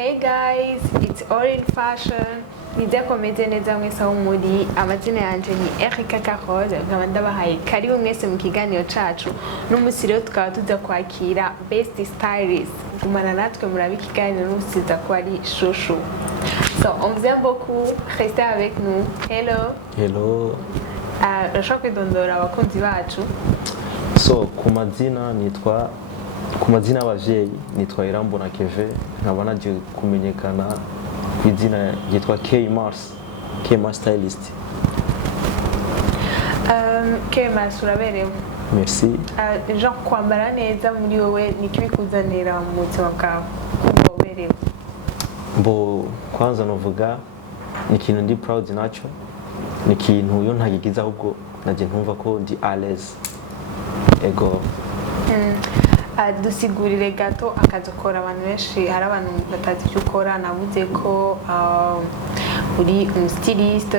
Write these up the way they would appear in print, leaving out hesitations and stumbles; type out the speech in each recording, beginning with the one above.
Hey guys, it's all in fashion. Nidakomeze neza mwese aho muri amazina yanje ni Erika Carole nkaba ndabahaye karibu mwese mu kiganiro cacu n'umunsi rero tukaba tuza kwakira best stylist gumana natwe murabe ikiganiro n'usiza ko ari shushu. So on vous aime beaucoup, restez avec nous. Hello. Hello. Urashobora kwidondora abakunzi bacu? So ku mazina y'abavyeyi nitwa Irambona Keve nkaba naje kumenyekana ku izina ryitwa K-Mars stylist. K-Mars uraberewe. Merci. Jean kwambara neza muri wowe nikibikuzanira mu buzima bwawe kumva uberewe? Bo kwanza novuga ni ikintu ndi proud naco, ni ikintu yo ntagigiza ahubwo naje ntumva ko ndi à l'aise. Ego. Dusigurire gato akazi ukora abantu benshi hari abantu batazi icyo ukora navuze ko uri stylist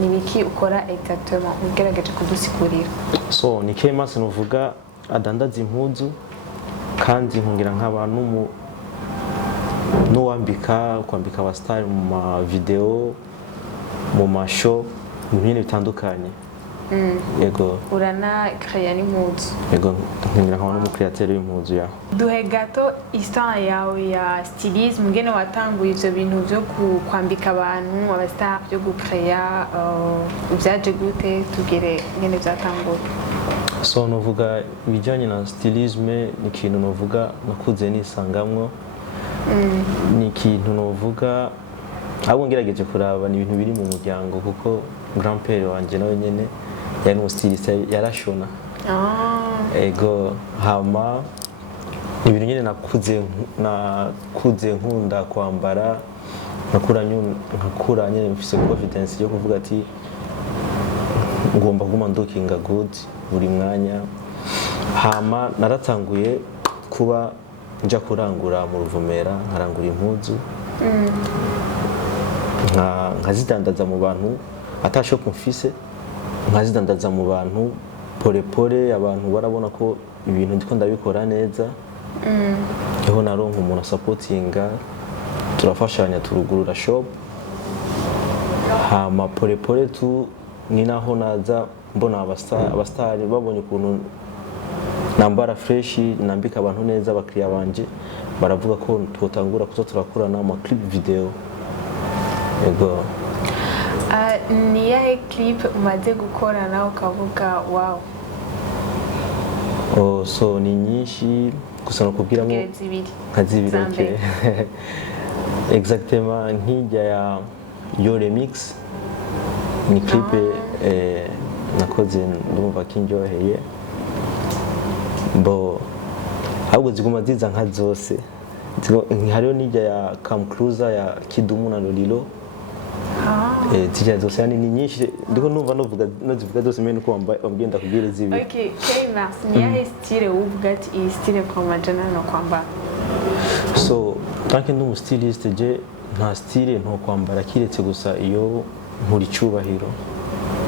nibiki ukora exactement ugerageje kudusigurira. So ni K-Mars novuga adandaza impuzu kandi nkungira nk'abantu kwambika abastar mu ma video mu ma show mu bintu bitandukanye. Yego. Urana créer n'impuzu. Yego, nkungira nk'abantu mu createur y'impuzu ya. Duhe gato histoire yawe ya stylisme ngene watanguye ivyo bintu byo kwambika abantu abastar byo gucreer byaje gute tugere ngene byatanguye? So novuga ibijanye na stylisme ni ikintu novuga nakuze nisangamwo. Ni ikintu novuga ahubwo ngerageje kuraba ni ibintu biri mu muryango kuko grand-père wanje nawe nyene yari mu stylist yarashona. Ego hama ibintu nyene nakuze nkunda kwambara nakura nyene mfise confidence yo kuvuga ati ngomba guma ndokinga good buri mwanya. Hama naratanguye kuba nja kurangura mu ruvumera nkarangura impuzu nkazidandaza mu bantu atashop mfise nkazidandaza mu bantu pole abantu barabona ko ibintu ndiko ndabikora neza. Eho naronka umuntu supportinga turafashanya turugurura shop. Hama pole tu ni naho naza mbona abastar babonye ukuntu nambara fresh nambika abantu neza abakiriya banje baravuga ko twotangura kuzo turakorana ama clip video. Ego. Ni yahe clip umaze gukorana ukavuga wow? So ni nyinshi gusa nakubwira ngo nkazibiri okay. Exactement nkijya ya yo remix ni clip nakoze ndumva kinjoheye bo ahubwo ziguma ziza nka zose hariho nijya ya Cam Cruiser ya Kidumu na Lolilo. Tijya zose yani ni nyinshi ndiko numva nozivuga zose mene ko wambwenda kubwira zibi. Okay, K-Mars ni yahe style uvuga ati iyi style kwa majana no kwambara? So tanke ndi mu stylist je nta style nto kwambara kiretse gusa iyo nkuri cyubahiro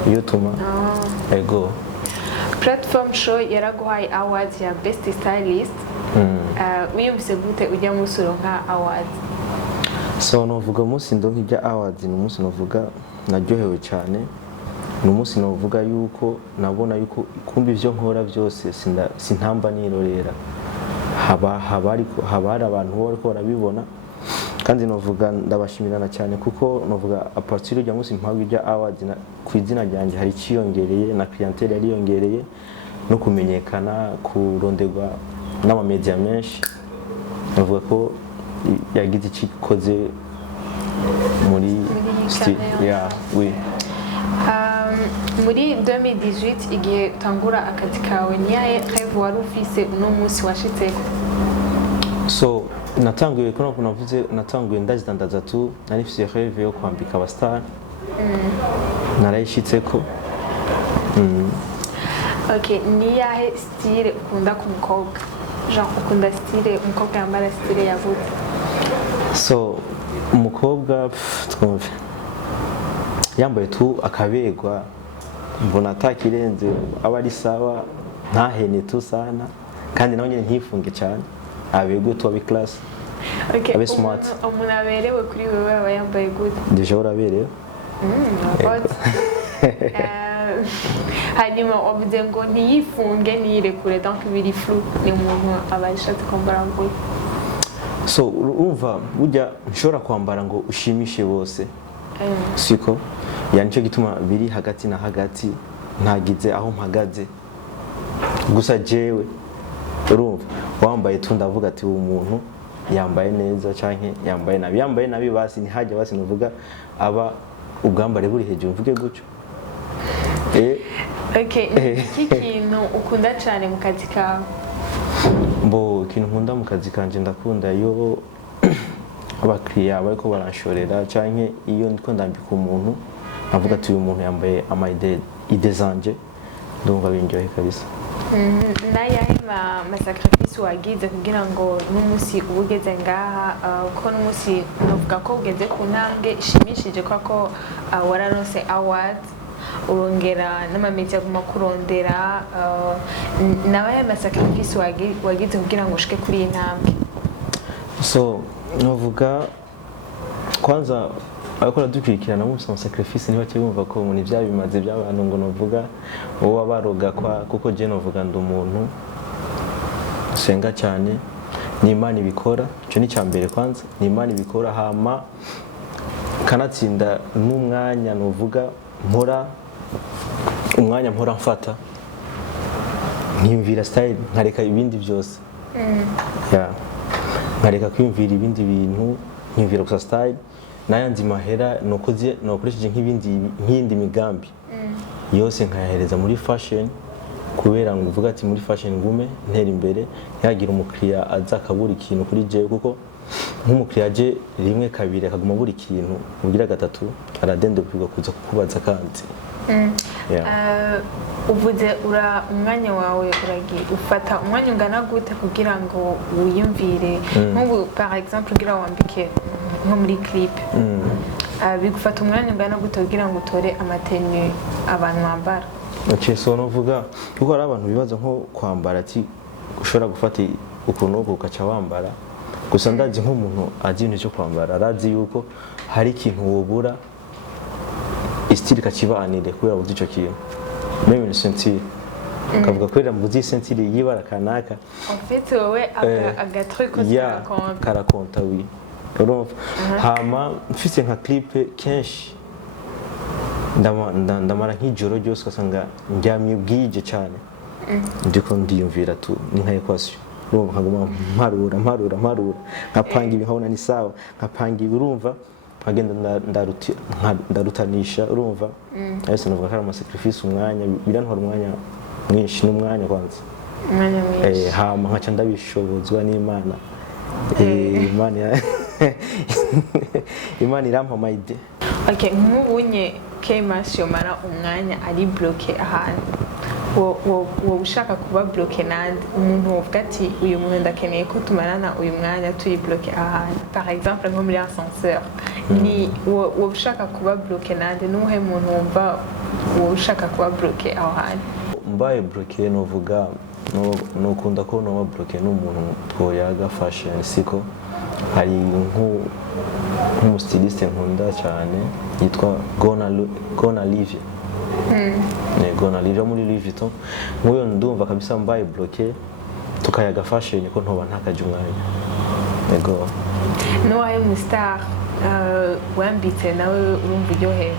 iyo tuma. Ego. Platform show yaraguhaye awards ya best stylist. Wiyumvise gute ujya musuro nka awards? So novuga umunsi ndonka ijya awards ni umunsi novuga naryohewe cyane. Ni umunsi novuga yuko nabona yuko kumbi ivyo nkora byose sintamba nirorera. Habari abantu bariko barabibona kandi novuga ndabashimirana cyane kuko novuga a partir y'umunsi munsi mpagwa ijya awards ku izina ryanje hari ciyongereye na clientele yari yongereye no kumenyekana kurondegwa n'ama media menshi. Novuga ko yagize ikikoze muri yeah oui. Muri 2018 igihe utangura akazi kawe ni yahe rêve wari ufise uno munsi washitseko? So natanguye ko navuze natanguye ndazidandaza tu nari mfise rêve yo kwambika abastar. Narayishitseko. Okay, ni yahe style ukunda ku mukobwa? Genre ukunda style umukobwa yambara style yavuze? So umukobwa twumve yambaye tu akabegwa mbona atakirenze aba ari sawa ntahene tu sana kandi nawe nyine ntifunge cyane abegwe tu abi class Okay, abe smart. umuntu aberewe kuri wewe aba yambaye gute? Deja uraberewe. Hanyuma wavuze ngo ntiyifunge ntiyirekure donc biri flou ni umuntu aba ashatse kwambara gute? So urumva burya nshobora kwambara ngo ushimishe bose siko yani cyo gituma biri hagati na hagati ntagize aho mpagaze gusa jewe urumva wambaye tu ndavuga ati uwo muntu yambaye neza canke yambaye nabi basi ntihajya basi nuvuga aba ubwambare buri hejuru mvuge gutyo. Okay, iki kintu ukunda cyane mu kazi kawe? Mbo ikintu nkunda mu kazi kanje ndakunda iyo abakiriya bariko baranshorera canke iyo ndiko ndambika umuntu avuga ati uyu muntu yambaye ide zanje ndumva binjoye kabisa. Nayahe ma sacrifice wagize kugira ngo n'umunsi ubugeze ngaha ko n'umunsi novuga ko ugeze ku ntambwe ishimishije ko wararonse awards urongera n'amamezi aguma kurondera nawe ma sacrifice wagize kugira ngo ushike kuri iyi ntambwe? So novuga kwanza abakora dukurikirana mu sacrifice niba cyumva ko umuntu ibyabimaze by'abantu ngo novuga wowe abaroga kuko je novuga ndi umuntu senga cyane ni Imana ibikora cyo ni cyambere kwanza ni Imana ibikora hama kanatsinda n'umwanya novuga umwanya mpora mfata nkimvira style nkareka ibindi byose nkareka kwimvira ibindi bintu nkimvira gusa style nayandi mahera nokoresheje nk'indi migambi yose nkayahereza muri fashion kubera ngo uvuga ati muri fashion ngume ntera imbere yagira umukiriya azakabura ikintu kuri je kuko nk'umukiriya je rimwe kabiri akaguma buri kintu ugira gatatu aradende kwiga kuza kukubaza kandi. Uvuze umwanya wawe ufata umwanya ungana gute kugira ngo wiyumvire nk'ubu par exemple kugira wambike nko muri clip bigufata umwanya ungana gute kugira ngo utore amateni abantu bambara? Okay, so novuga kuko ari abantu bibaza nko kwambara ati ushobora gufata ukuntu ukaca wambara gusa ndazi nk'umuntu azi ibintu cyo kwambara arazi yuko hari ikintu wobura istili kakibanire kubera uzi ico kintu meme ni sentire kavuga kwera mbuzi sentire yibara kanaka en fait wowe agatruc karakonta wi urumva hama mfise nka clip kenshi ndamara nk'ijoro ryose ugasanga ndyamye bwije cyane ndiko ndiyumvira tu ni nka equation urumva nkaguma mparura nkapanga ibihona ni sawa nkapanga urumva nkagenda ndarutanisha urumva ariko navuga ko ari sacrifice umwanya birantwara umwanya mwinshi n'umwanya kwanza umwanya mwinshi hama nkaca ndabishobozwa n'Imana Imana irampa mayide. Okay, nk'ubunye kemas yomara umwanya ari bloqué ahantu wo ushaka kuba bloqué nande umuntu wovuga ati uyu muntu ndakeneye ko tumarana uyu mwanya turi bloqué ahantu par exemple nko muri ascenseur ni wo ushaka kuba bloqué nande n'uhe muntu wumva wo ushaka kuba bloqué aho hantu? Mbaye bloqué novuga nokunda ko no bloqué n'umuntu twoyaga fashion siko hari nk'umu stylist nkunda cyane yitwa Gona Livia. Gona Livia muri Louis Vuitton nk'uyo ndumva kabisa mbaye bloqué tukayaga fashion ko ntoba ntakaje umwanya. Yego no wahe mu star wambitse nawe urumva uryohe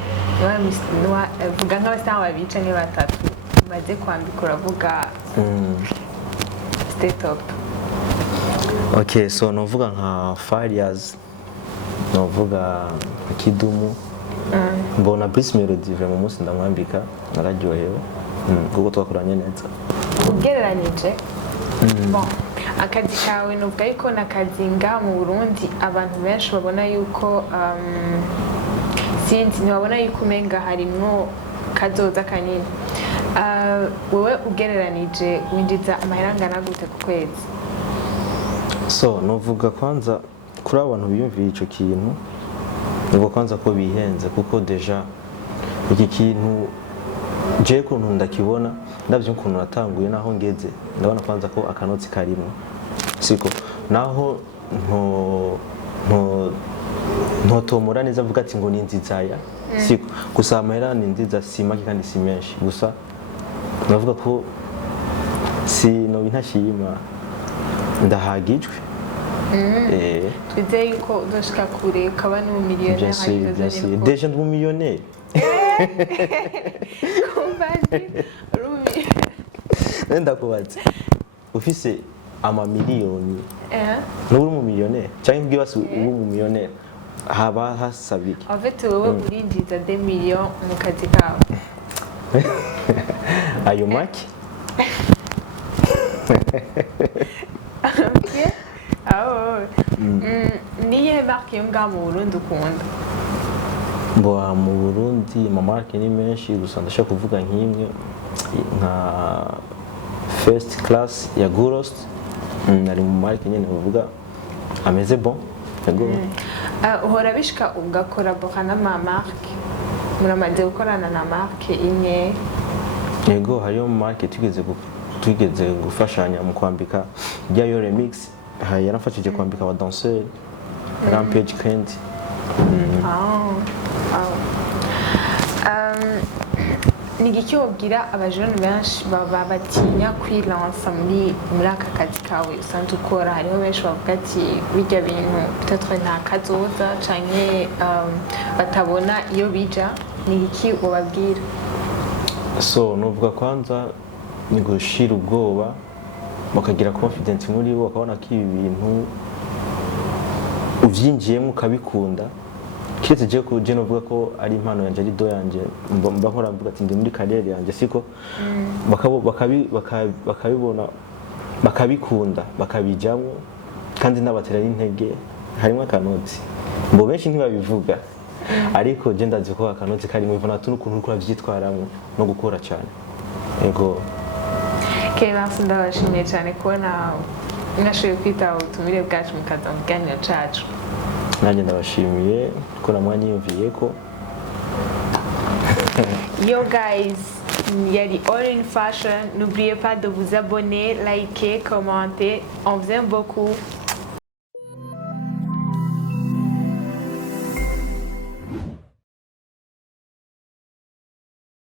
vuga nk'abastar babica ni batatu maze kwambika uravuga stay top? Okay, so novuga nka Farias novuga Kidumu mbona Bruce Melody mu munsi ndamwambika nararyohewe kuko twakoranye neza. Ugereranije bon akazi kawe nuvuga yuko nakazi nga mu Burundi abantu benshi babona yuko sinzi ntibabona yuko umenga harimwo kazoza kanini. Wowe ugereranije winjiza amahera angana gute ku kwezi? So novuga kwanza kuri abantu biyumviye ico kintu nuko kwanza ko bihenze kuko deja iki kintu je kuntu ndakibona ndavye ukuntu natanguye naho ngeze ndabona kwanza ko akanotsi karimo siko naho ntotomora neza avuga ati ngo ni nziza ya siko gusa amahera ni nziza si make kandi si menshi gusa ndavuga ko si no intashima ndahagijwe twizeye yuko uzoshika kure ukaba n'umumiliyoneri deja ndi umumiliyoneri ndakubaza ufise amamiliyoni n'uri umumiliyoneri cyangwa ubwiye basi uri umumiliyoneri haba hasaba iki en fait wowe urinjiza 2 millions mu kazi kawe ayo make niyihe marque yo ngaha mu Burundi ukunda mu Burundi amamarke ni menshi gusa ndashaka kuvuga nk'imwe nka first class ya Gurost nari mu marke nyene bavuga ameze bon uhora bishika ugakorabora n'amamarke muramaze gukorana na marke imwe yego hariyo marke tugeze gufashanya mu kwambika rya remix yaramfashije kwambika aba danseur Rampage Candy ni iki wabwira abajene benshi baba batinya kwilansa muri aka kazi kawe usanzwe ukora hariho benshi bavuga ati bijya bintu peut-être nta kazoza canke batabona iyo bija ni iki wababwira so nuvuga kwanza ni gushira ubwoba bakagira confidence muri bo bakabona ko ibi bintu uvyinjiyemo ukabikunda kiretse je ko je novuga ko ari impano yanje ari do yanje mba nkora mvuga ati ndi muri carrière yanje siko bakabibona bakabikunda bakabijamwo kandi n'abatera intege harimo akanotsi mbo benshi ntibabivuga ariko je ndazi ko akanotsi kari mu ivuna tunukuntu uriko uravyitwaramwo no gukora cyane yego Kemas ndabashimiye cyane kubona mwashoboye kwitaba ubutumire bwacu mukaza mu kiganiro cacu nanjye ndabashimiye ko namwanyiyumviye ko Yo guys, yari All in Fashion. N'oubliez pas de vous abonner, liker, commenter. On vous aime beaucoup.